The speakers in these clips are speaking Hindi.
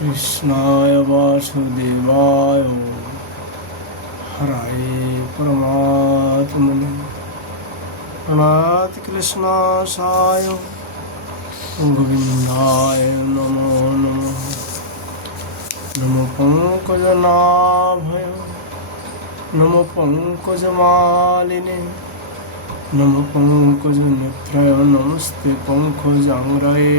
कृष्णाय वासुदेवाय हराय परमात्मने प्रणत कृष्णाशाय गोविंदाय नमो नमः। नमो पंकजनाभय नमो पंकजमालिने नमो पंकजनेत्राय नमस्ते पंकजांग्रये।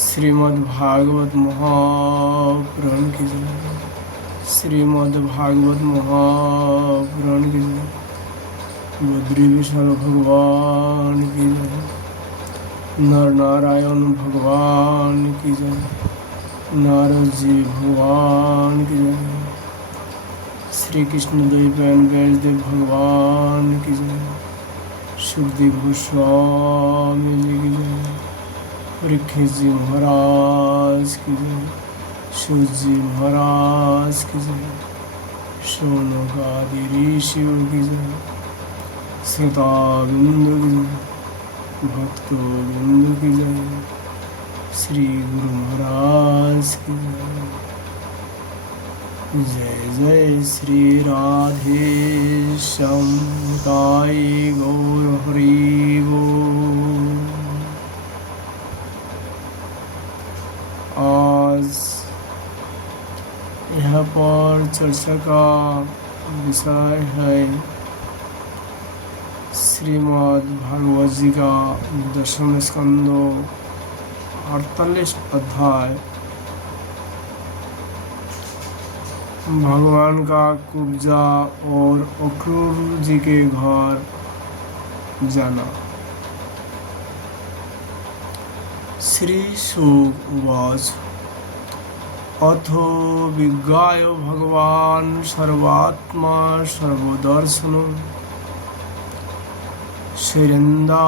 श्रीमद्भागवत महापुराण की जय। श्रीमद्भागवत महापुराण की जय। बद्री विशाल भगवान की जय। नर नारायण भगवान की जय। नारद जी भगवान की जय। श्री कृष्ण देव व्यासदेव भगवान की जय। सुखदेव गोस्वामी जी की जय। परीक्षित जी महाराज की जय। सूत जी महाराज की जय। शौनक आदि ऋषियों की जय। श्रोता बिंदु की जय। भक्तों बिंदु की जय। श्री गुरु महाराज की जय। जय जय श्री राधे श्याम ताई गौर हरि बोल। आज यहाँ पर चर्चा का विषय है श्रीमद् भागवत जी का 10वें स्कंद 48 अध्याय। भगवान का कुब्जा और अक्रूर जी के घर जाना। श्री शुक उवाच अथो विज्ञाय भगवान सर्वात्मा सर्वदर्शनो शैरन्दा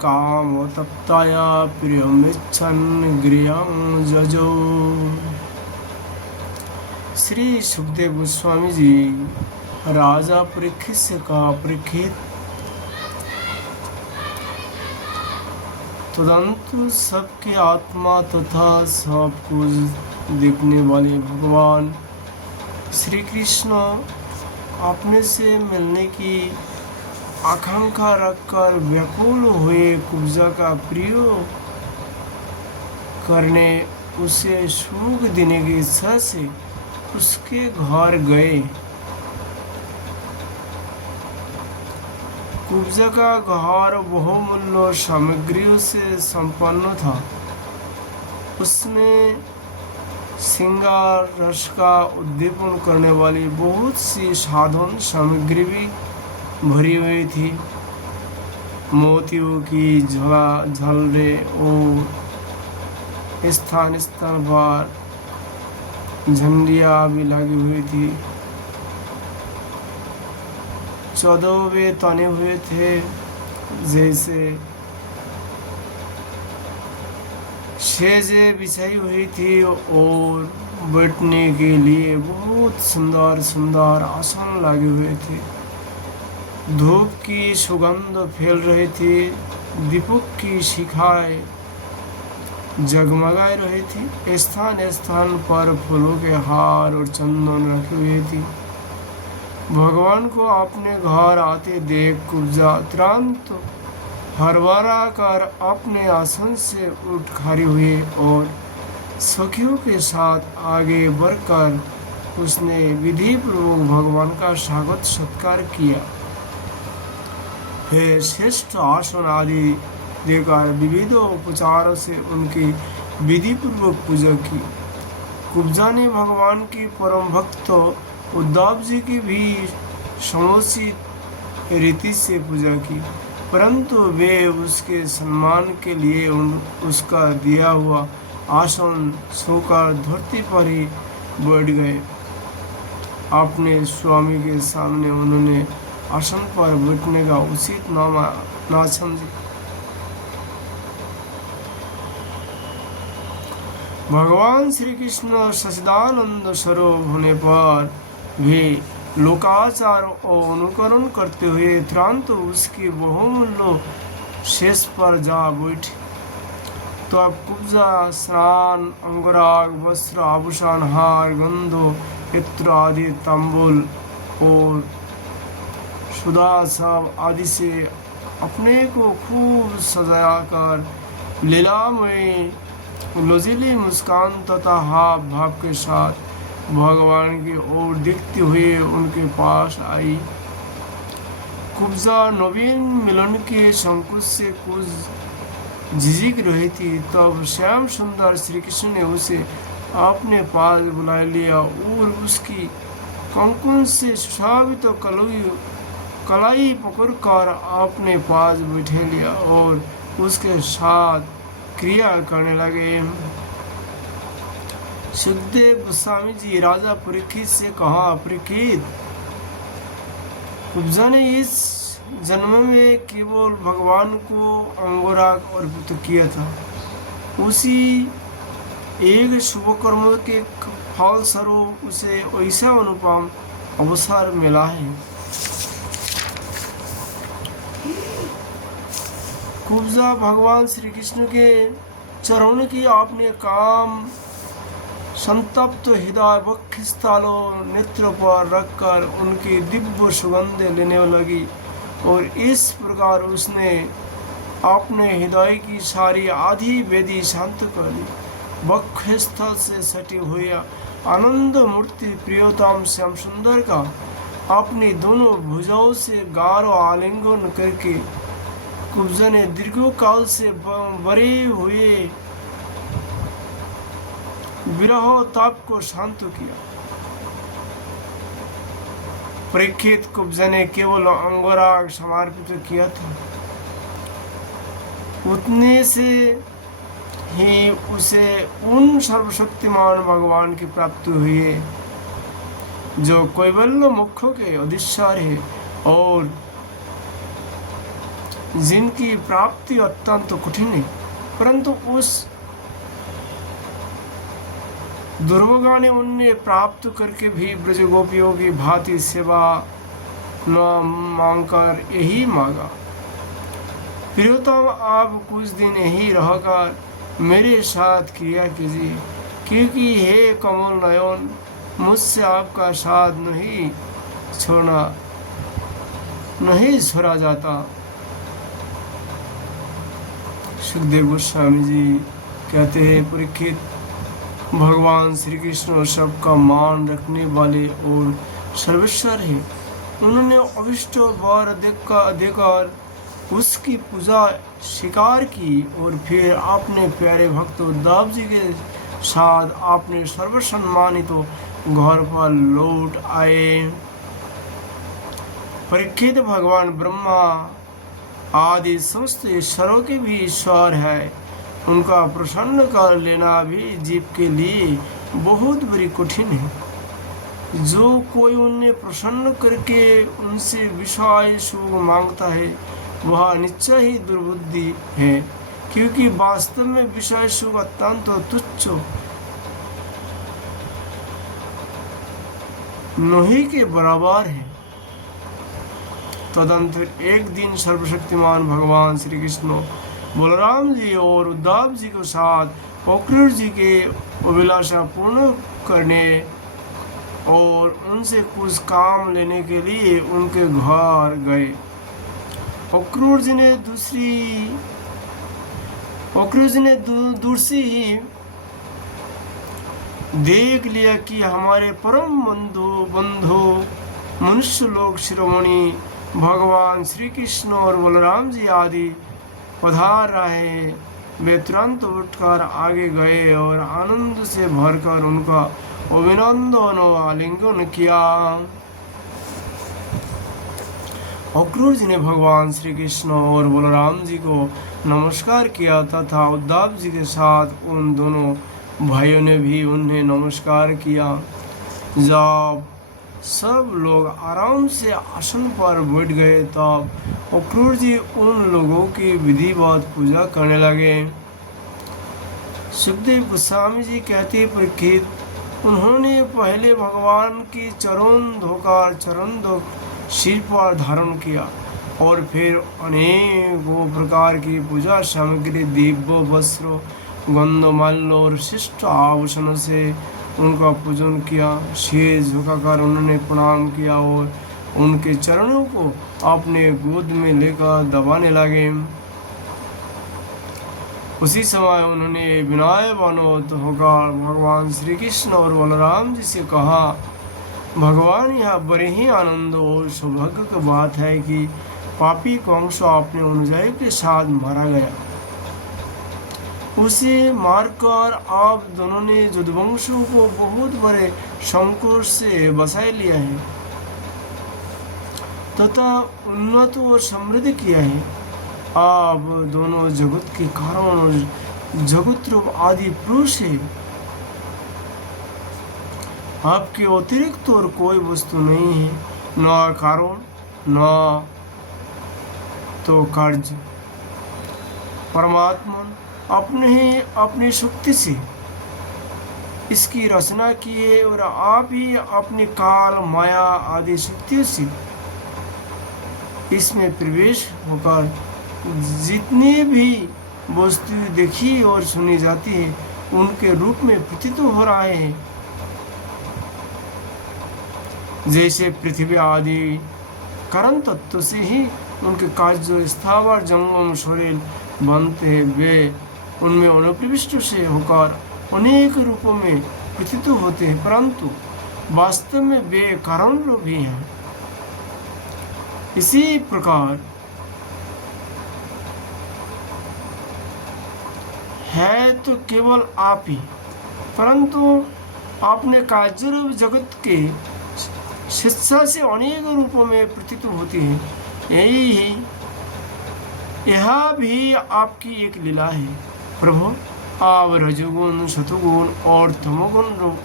कामतप्ताया प्रियमिच्छन् गृहं जजो। श्री सुखदेव गोस्वामी जी राजा परीक्षित से कहा, परीक्षित तदंतु सबकी आत्मा तथा सब कुछ देखने वाले भगवान श्री कृष्ण अपने से मिलने की आकांक्षा रखकर व्याकुल हुए कुब्जा का प्रयोग करने उसे सुख देने की इच्छा से उसके घर गए। कुब्जा का घर बहुमूल्य सामग्रियों से संपन्न था। उसमें श्रृंगार रस का उद्दीपन करने वाली बहुत सी साधन सामग्री भी भरी हुई थी। मोतियों की झालरें और स्थान स्थान पर झंडियाँ भी लगी हुई थी। 14वें तने हुए थे जैसे सेजें बिछाई हुई थी और बैठने के लिए बहुत सुंदर सुंदर आसन लगे हुए थे। धूप की सुगंध फैल रही थी। दीपक की शिखाएं जगमगा रही थी। स्थान स्थान पर फूलों के हार और चंदन रखे हुए थी। भगवान को अपने घर आते देख कुब्जा तुरंत हरबरा कर अपने आसन से उठ खड़ी हुई और सखियों के साथ आगे बढ़कर उसने विधि पूर्वक भगवान का स्वागत सत्कार किया। फिर श्रेष्ठ आसन आदि देकर विविध उपचारों से उनकी विधि पूर्वक पूजा की। कुब्जा ने भगवान की परम भक्त उद्धव जी की भी समुचित रीति से पूजा की, परंतु वे उसके सम्मान के लिए उसका दिया हुआ आसन सोकर धरती पर ही बैठ गए। अपने स्वामी के सामने उन्होंने आसन पर बैठने का उचित ना समझे। भगवान श्री कृष्ण सच्चिदानंद स्वरूप होने पर भी लोकाचार और अनुकरण करते हुए तुरंत उसकी बहुमूल्य शेष पर जा बैठे। तो अब कुब्जा स्नान, अंगराग, वस्त्र, आभूषण, हार, गंधो, इत्र आदि तांबूल और सुधा सब आदि से अपने को खूब सजाया कर लीलामय लजीली मुस्कान तथा हाव भाव के साथ भगवान की ओर देखते हुए उनके पास आई। कुब्जा नवीन मिलन के संकोच से कुछ झिझक रही थी, तब श्याम सुंदर श्री कृष्ण ने उसे अपने पास बुला लिया और उसकी कंकुन से सुशोभित कलाई पकड़कर अपने पास बैठे लिया और उसके साथ क्रिया करने लगे। सुखदेव गोस्वामी जी राजा परीक्षित से कहा, परीक्षित, कुब्जा ने इस जन्म में केवल भगवान को अंगोराग अर्पित किया था। उसी एक शुभ कर्म के फल स्वरूप उसे ऐसा अनुपम अवसर मिला है। कुब्जा भगवान श्री कृष्ण के चरणों की आपने काम संतप्त हृदय वक्षस्थलों नेत्र पर रखकर उनकी दिव्य सुगंध लेने लगी और इस प्रकार उसने अपने हृदय की सारी आधी वेदी शांत कर ली। वक्षस्थल से सटी हुई आनंद मूर्ति प्रियोतम श्याम सुंदर का अपनी दोनों भुजाओं से गाढ़ आलिंगन करके कुब्जा ने दीर्घकाल से बरे हुए विरह ताप को शांत किया। परीक्षित, कुब्जा ने केवल अंगोराग समर्पित किया था, उतने से ही उसे उन सर्वशक्तिमान भगवान की प्राप्ति हुई है जो कैवल्य मुख्यों के अधिष्ठान है और जिनकी प्राप्ति अत्यंत कठिन है, परंतु उस दुर्योगा ने उन्हें प्राप्त करके भी ब्रज गोपियों की भांति सेवा न मांगकर यही मांगा, प्रियोतम, आप कुछ दिन यही रहकर मेरे साथ क्रिया कीजिए, क्योंकि हे कमल नयन, मुझसे आपका साथ नहीं छोड़ा जाता। सुखदेव गोस्वामी जी कहते हैं, परीक्षित, भगवान श्री कृष्ण सबका मान रखने वाले और सर्वेश्वर है। उन्होंने अभिष्ट वर देकर उसकी पूजा स्वीकार की और फिर अपने प्यारे भक्त उद्धव जी के साथ अपने सर्वसम्मानित घर पर लौट आए। परीक्षित, भगवान ब्रह्मा आदि समस्त ईश्वरों के भी ईश्वर है, उनका प्रसन्न कर लेना भी जीव के लिए बहुत बड़ी कठिन है। जो कोई उन्हें प्रसन्न करके उनसे विषय सुख मांगता है वह निश्चय ही दुर्बुद्धि है, क्योंकि वास्तव में विषय सुख अत्यंत तुच्छ नहीं के बराबर है। तदंतर एक दिन सर्वशक्तिमान भगवान श्री कृष्ण बलराम जी और उद्धव जी के साथ अक्रूर जी के अभिलाषा पूर्ण करने और उनसे कुछ काम लेने के लिए उनके घर गए। अक्रूर जी ने दूर से ही देख लिया कि हमारे परम बंधु मनुष्य लोग शिरोमणि भगवान श्री कृष्ण और बलराम जी आदि पधार रहे। वे तुरंत उठकर आगे गए और आनंद से भरकर उनका अभिनंदन और आलिंगन किया। अक्रूर जी ने भगवान श्री कृष्ण और बलराम जी को नमस्कार किया तथा उद्धव जी के साथ उन दोनों भाइयों ने भी उन्हें नमस्कार किया। जब सब लोग आराम से आसन पर बैठ गए तब अक्रूर जी उन लोगों की विधिवत पूजा करने लगे। सुखदेव गोस्वामी जी कहते, परीक्षित, उन्होंने पहले भगवान की चरण सिर पर धारण किया और फिर अनेकों प्रकार की पूजा सामग्री, दिव्य वस्त्र गंधमाल्य और शिष्ट आभूषण से उनका पूजन किया। शीश झुकाकर उन्होंने प्रणाम किया और उनके चरणों को अपने गोद में लेकर दबाने लगे। उसी समय उन्होंने विनयवानोद होकर भगवान श्री कृष्ण और बलराम जी से कहा, भगवान, यह बड़े ही आनंद और सौभाग्य की बात है कि पापी कंस अपने अनुयायी के साथ मारा गया। उसे मारकर आप दोनों ने यदुवंशों को बहुत बड़े संकट से बचा लिया है तथा उन्नत और समृद्ध किया है। आप दोनों जगत के कारण और जगत रूप आदि पुरुष है। आपके अतिरिक्त और कोई वस्तु नहीं है, न कारण न तो कार्य। परमात्मा अपने ही अपनी शक्ति से इसकी रचना की है और आप ही अपनी काल माया आदि शक्तियों से इसमें प्रवेश होकर जितनी भी वस्तु देखी और सुनी जाती है उनके रूप में प्रतीत हो रहा है। जैसे पृथ्वी आदि कारण तत्व से ही उनके कार्य स्थावर जंगम शरीर बनते हैं, वे उनमें अनुप्रविष्ट से होकर अनेक रूपों में प्रतीत होते हैं, परंतु वास्तव में वे कारण रूप ही हैं। इसी प्रकार है तो केवल आप ही, परंतु आपने कार्य रूप जगत के शिक्षा से अनेक रूपों में प्रतीत होती है। यह भी आपकी एक लीला है प्रभु। आप रजोगुण, सतुगुण और तमोगुण रूप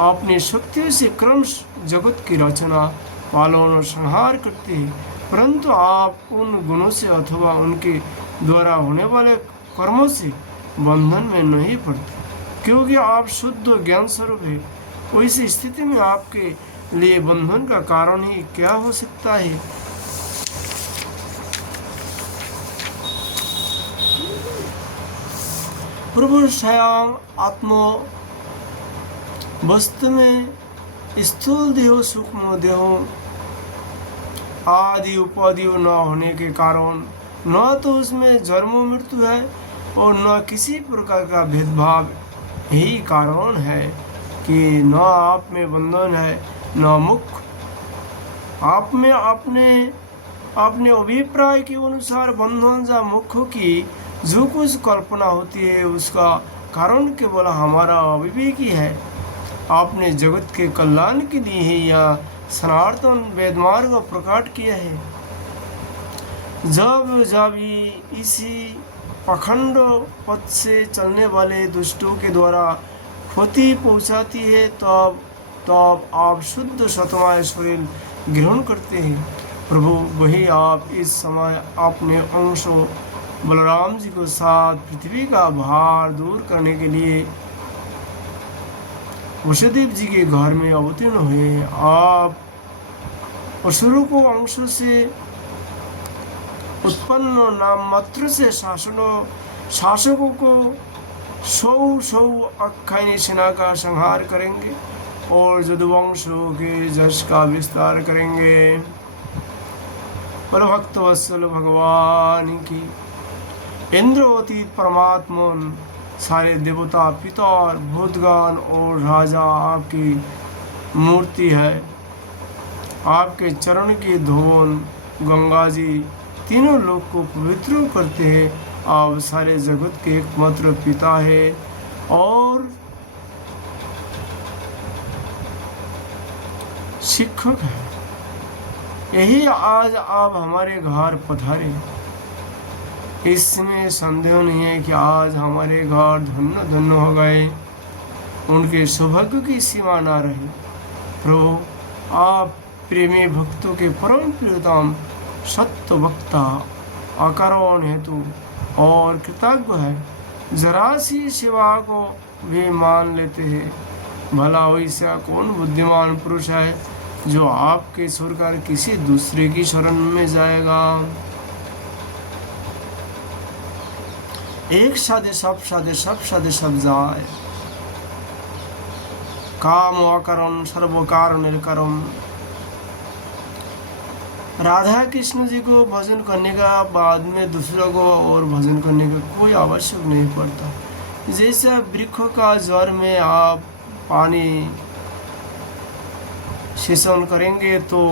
अपनी शक्तियों से क्रम जगत की रचना, पालन और संहार करते हैं, परंतु आप उन गुणों से अथवा उनके द्वारा होने वाले कर्मों से बंधन में नहीं पड़ते, क्योंकि आप शुद्ध ज्ञान स्वरूप है। वैसी स्थिति में आपके लिए बंधन का कारण ही क्या हो सकता है। प्रभु स्वयं आत्मा वस्तु में स्थूल देह, सूक्ष्म देह आदि उपाधि न होने के कारण न तो उसमें जन्म मृत्यु है और न किसी प्रकार का भेदभाव। यही कारण है कि न आप में बंधन है न मुख। आप में अपने अभिप्राय के अनुसार बंधन या मुख की जो कुछ कल्पना होती है उसका कारण केवल हमारा अविवेक ही है। आपने जगत के कल्याण के लिए ही यह सनातन वेद मार्ग प्रकट किया है। जब जब इसी पाखंड पथ से चलने वाले दुष्टों के द्वारा क्षति पहुंचाती है तब आप शुद्ध सतमय शरीर ग्रहण करते हैं। प्रभु, वही आप इस समय अपने अंशों बलराम जी को साथ पृथ्वी का भार दूर करने के लिए वसुदेव जी के घर में अवतीर्ण हुए। आप असुरों को अंशों से उत्पन्न नाम मात्र से शासकों को 100 अक्षयणी सेना का संहार करेंगे और यदुवंशों के जश का विस्तार करेंगे। पर भक्त वत्सल भगवान की इंद्रवतीत परमात्मा, सारे देवता, पितर, भूतगण और राजा आपकी मूर्ति है। आपके चरण की धोन गंगा जी तीनों लोक को पवित्र करते हैं। आप सारे जगत के एकमात्र पिता है और शिक्षक है। यही आज आप हमारे घर पधारे। इसमें संदेह नहीं है कि आज हमारे घर धन्य धन्य हो गए, उनके सौभाग्य की सीमा ना रही। प्रभु, आप प्रेमी भक्तों के परम प्रियतम सत्य वक्ता, अकारण हेतु और कृतज्ञ है। जरा सी सेवा को भी मान लेते हैं। भला वैसा कौन बुद्धिमान पुरुष है जो आपके छोड़कर किसी दूसरे की शरण में जाएगा। एक सादे सब सादे सब যায়। काम अकारण सर्व कारणेर कारण। राधा कृष्ण जी को भजन करने का बाद में दूसरों को और भजन करने का कोई आवश्यक नहीं पड़ता। जैसे वृक्षों का ज्वर में आप पानी सेचन करेंगे तो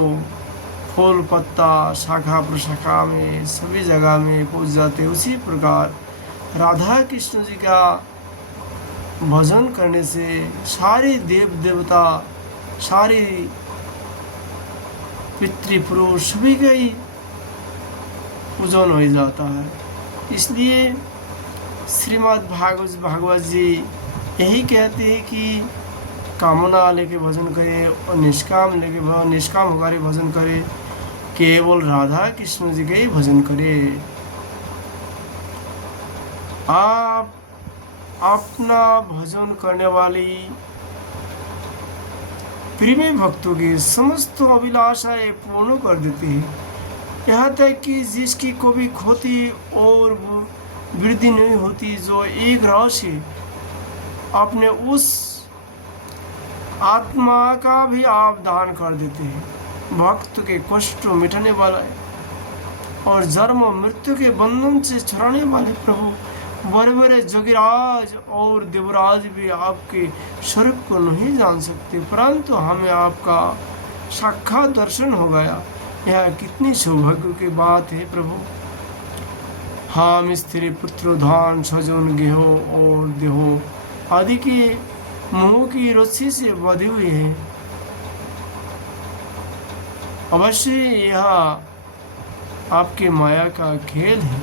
फूल पत्ता शाखा प्रशाखा में सभी जगह में पहुंच जाते, उसी प्रकार राधा कृष्ण जी का भजन करने से सारे देव देवता, सारे पितृपुरुष सभी का ही पूजन हो जाता है। इसलिए श्रीमद् भागवत जी यही कहते हैं कि कामना लेके भजन करे और निष्काम होकर भजन करे, केवल राधा कृष्ण जी के ही भजन करे। आप अपना भजन करने वाली प्रेमी भक्तों की समस्त अभिलाषाएं पूर्ण कर देती है, यहाँ तक कि जिसकी कभी खोती और वृद्धि नहीं होती, जो एक राशि अपने उस आत्मा का भी आप दान कर देते हैं। भक्त के कष्ट मिटाने वाला है और जन्म मृत्यु के बंधन से छुड़ाने वाले प्रभु, बड़े बड़े जोगिराज और देवराज भी आपके स्वरूप को नहीं जान सकते, परंतु हमें आपका साक्षात दर्शन हो गया। यह कितनी सौभाग्य की बात है प्रभु। हम स्त्री पुत्र धन स्वजन गेहो और देहो आदि के मोह की रस्सी से बंधी हुई है। अवश्य यह आपके माया का खेल है।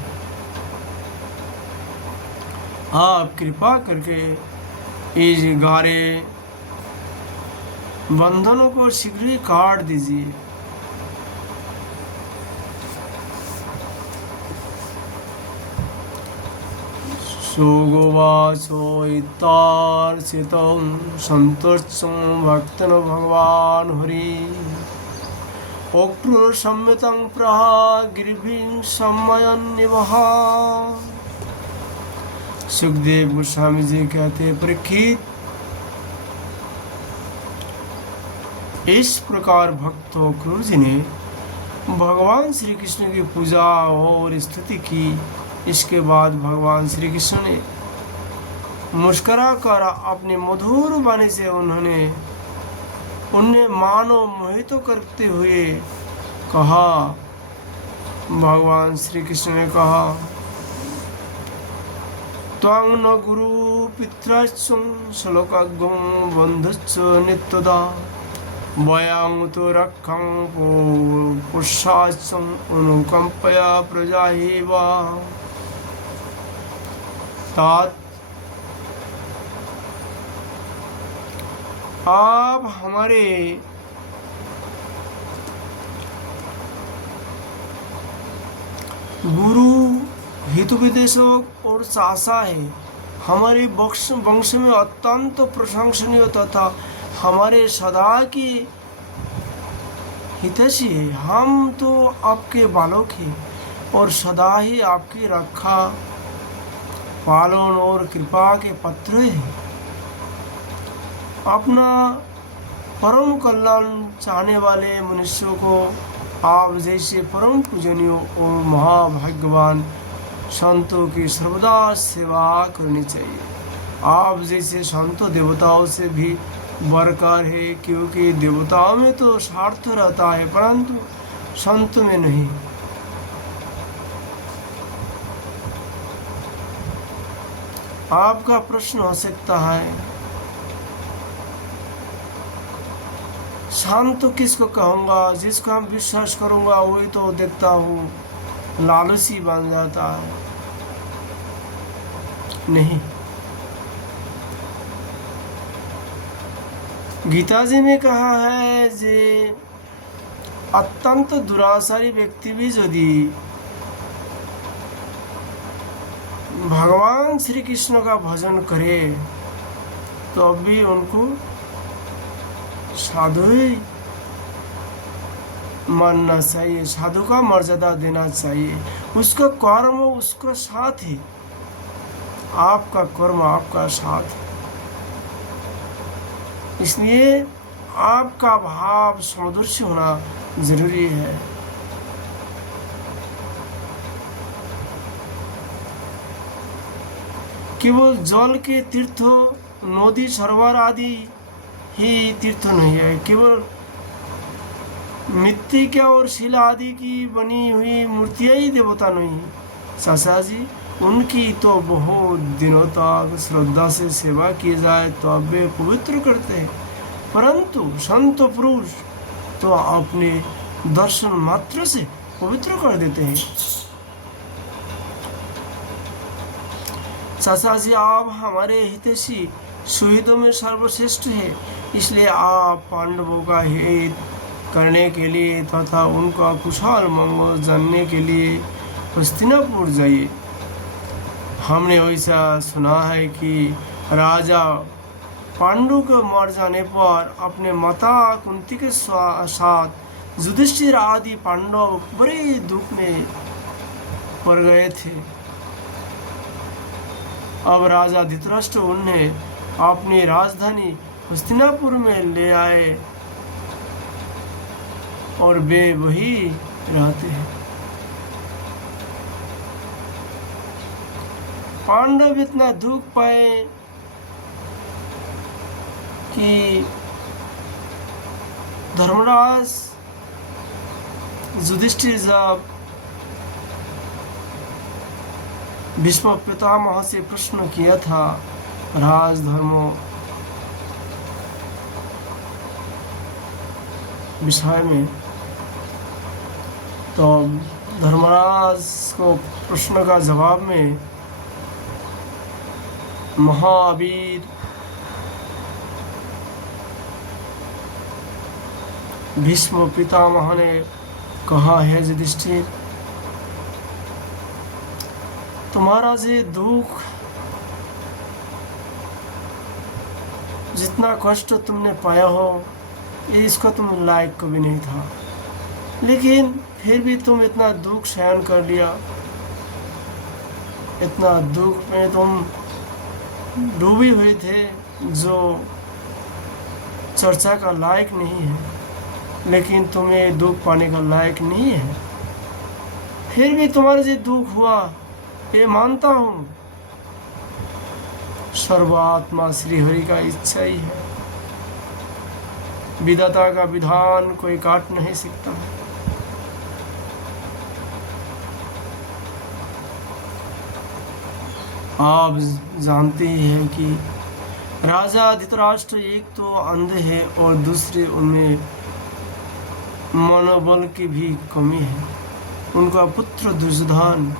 आप कृपा करके इस गारे बंधनों को शीघ्र ही काट दीजिए। सुगोवाचो इत्तार्चितं सन्तोषं भक्तन भगवान हरि अक्रूर सम्मितं प्रहा गिरिभिः सम्मयन्निवः। सुखदेव गोस्वामी जी कहते, परीक्षित, इस प्रकार भक्त अक्रूर जी ने भगवान श्री कृष्ण की पूजा और स्तुति की। इसके बाद भगवान श्री कृष्ण ने मुस्कुरा कर अपने मधुर वाणी से उन्हें मानो मोहित करते हुए कहा। भगवान श्री कृष्ण ने कहा, त्वं न गुरु पितृश्च श्लोकाग्ं बन्धुश्च नित्यदा वयं तु रक्षं पुरुषाश्च अनुकंपया प्रजाएव। आप हमारे गुरु हितोपदेशक और शासा है। हमारे वंश में अत्यंत प्रशंसनीय तथा हमारे सदा की हितैषी है। हम तो आपके बालक हैं और सदा ही आपकी रक्षा पालन और कृपा के पात्र हैं। अपना परम कल्याण चाहने वाले मनुष्यों को आप जैसे परम पूजनीय और महाभाग्यवान संतों की सर्वदा सेवा करनी चाहिए। आप जैसे संत देवताओं से भी बरकार है, क्योंकि देवताओं में तो स्वार्थ रहता है परंतु संत में नहीं। आपका प्रश्न हो सकता है, शांत किसको कहूँगा? जिसको हम विश्वास करूँगा वही तो देखता हूँ लालची बन जाता है। नहीं, गीता जी में कहा है जे अत्यंत दुराचारी व्यक्ति भी यदि भगवान श्री कृष्ण का भजन करे तो अभी उनको साधु ही मानना चाहिए, साधु का मर्यादा देना चाहिए। उसका कर्म उसका साथ ही आपका कर्म आपका साथ। इसलिए आपका भाव सामंजस्य होना जरूरी है। केवल जल के तीर्थ, नदी सरोवर आदि ही तीर्थ नहीं है। केवल मिट्टी और शिला आदि की बनी हुई मूर्तियां ही देवता नहीं। चाचा जी, उनकी तो बहुत दिनों तक श्रद्धा से सेवा की जाए तो वे पवित्र करते हैं, परंतु संत पुरुष तो अपने दर्शन मात्र से पवित्र कर देते हैं। चाचा जी, आप हमारे हितैषी शहीदों में सर्वश्रेष्ठ है, इसलिए आप पांडवों का हित करने के लिए तथा उनका कुशल मंगल जानने के लिए हस्तिनापुर जाइए। हमने ऐसा सुना है कि राजा पांडु के मर जाने पर अपने माता कुंती के साथ युधिष्ठिर आदि पांडव बड़े दुख में पड़ गए थे। अब राजा धृतराष्ट्र उन्हें अपनी राजधानी हस्तिनापुर में ले आए और वे वही रहते हैं। पांडव इतना दुख पाए कि धर्मराज युधिष्ठिर जब भीष्म पितामह से प्रश्न किया था राजधर्मों विषय में, तो धर्मराज को प्रश्न का जवाब में महावीर भीष्म पितामह ने कहा है, युधिष्ठिर, तुम्हारा ये दुख, जितना कष्ट तुमने पाया हो, इसको तुम लायक कभी नहीं था, लेकिन फिर भी तुम इतना दुख सहन कर लिया। इतना दुख में तुम डूबे हुए थे जो चर्चा का लायक नहीं है, लेकिन तुम्हें दुख पाने का लायक नहीं है। फिर भी तुम्हारा जो दुख हुआ, ये मानता हूँ सर्वात्मा श्री हरि का इच्छा ही है। विधाता का विधान कोई काट नहीं सकता। आप जानते ही हैं कि राजा धृतराष्ट्र एक तो अंधे है और दूसरे उनमें मनोबल की भी कमी है। उनका पुत्र दुर्योधन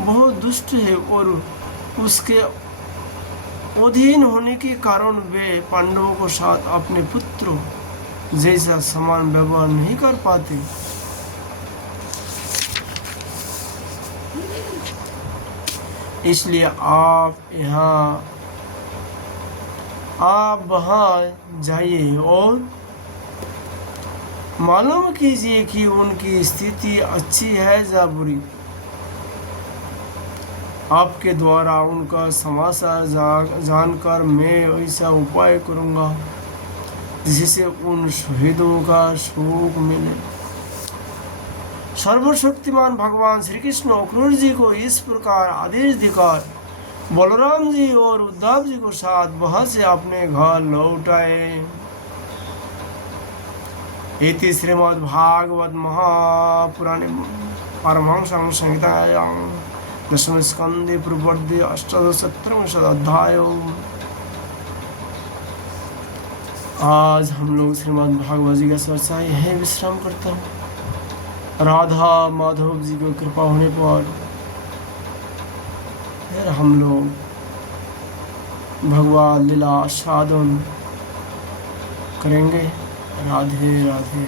बहुत दुष्ट है और उसके अधीन होने के कारण वे पांडवों के साथ अपने पुत्र जैसा समान व्यवहार नहीं कर पाते। इसलिए आप वहाँ जाइए और मालूम कीजिए कि उनकी स्थिति अच्छी है या बुरी। आपके द्वारा उनका समाचार जानकर मैं ऐसा उपाय करूँगा जिससे उन शहीदों का शोक मिले। सर्वशक्तिमान भगवान श्री कृष्ण क्रूर जी को इस प्रकार आदेश देकर बलराम जी और उद्धव जी को साथ वहां से अपने घर लौट आए। इति श्रीमद् भागवत महापुराणे पारमहंस संहितायां दशम स्कंदे पूर्ववर्ती अष्टादश अध्याय। आज हम लोग श्रीमद् भागवत जी का चर्चा यही विश्राम करता हूँ। राधा माधव जी की कृपा होने पर फिर हम लोग भगवान लीला साधन करेंगे। राधे राधे।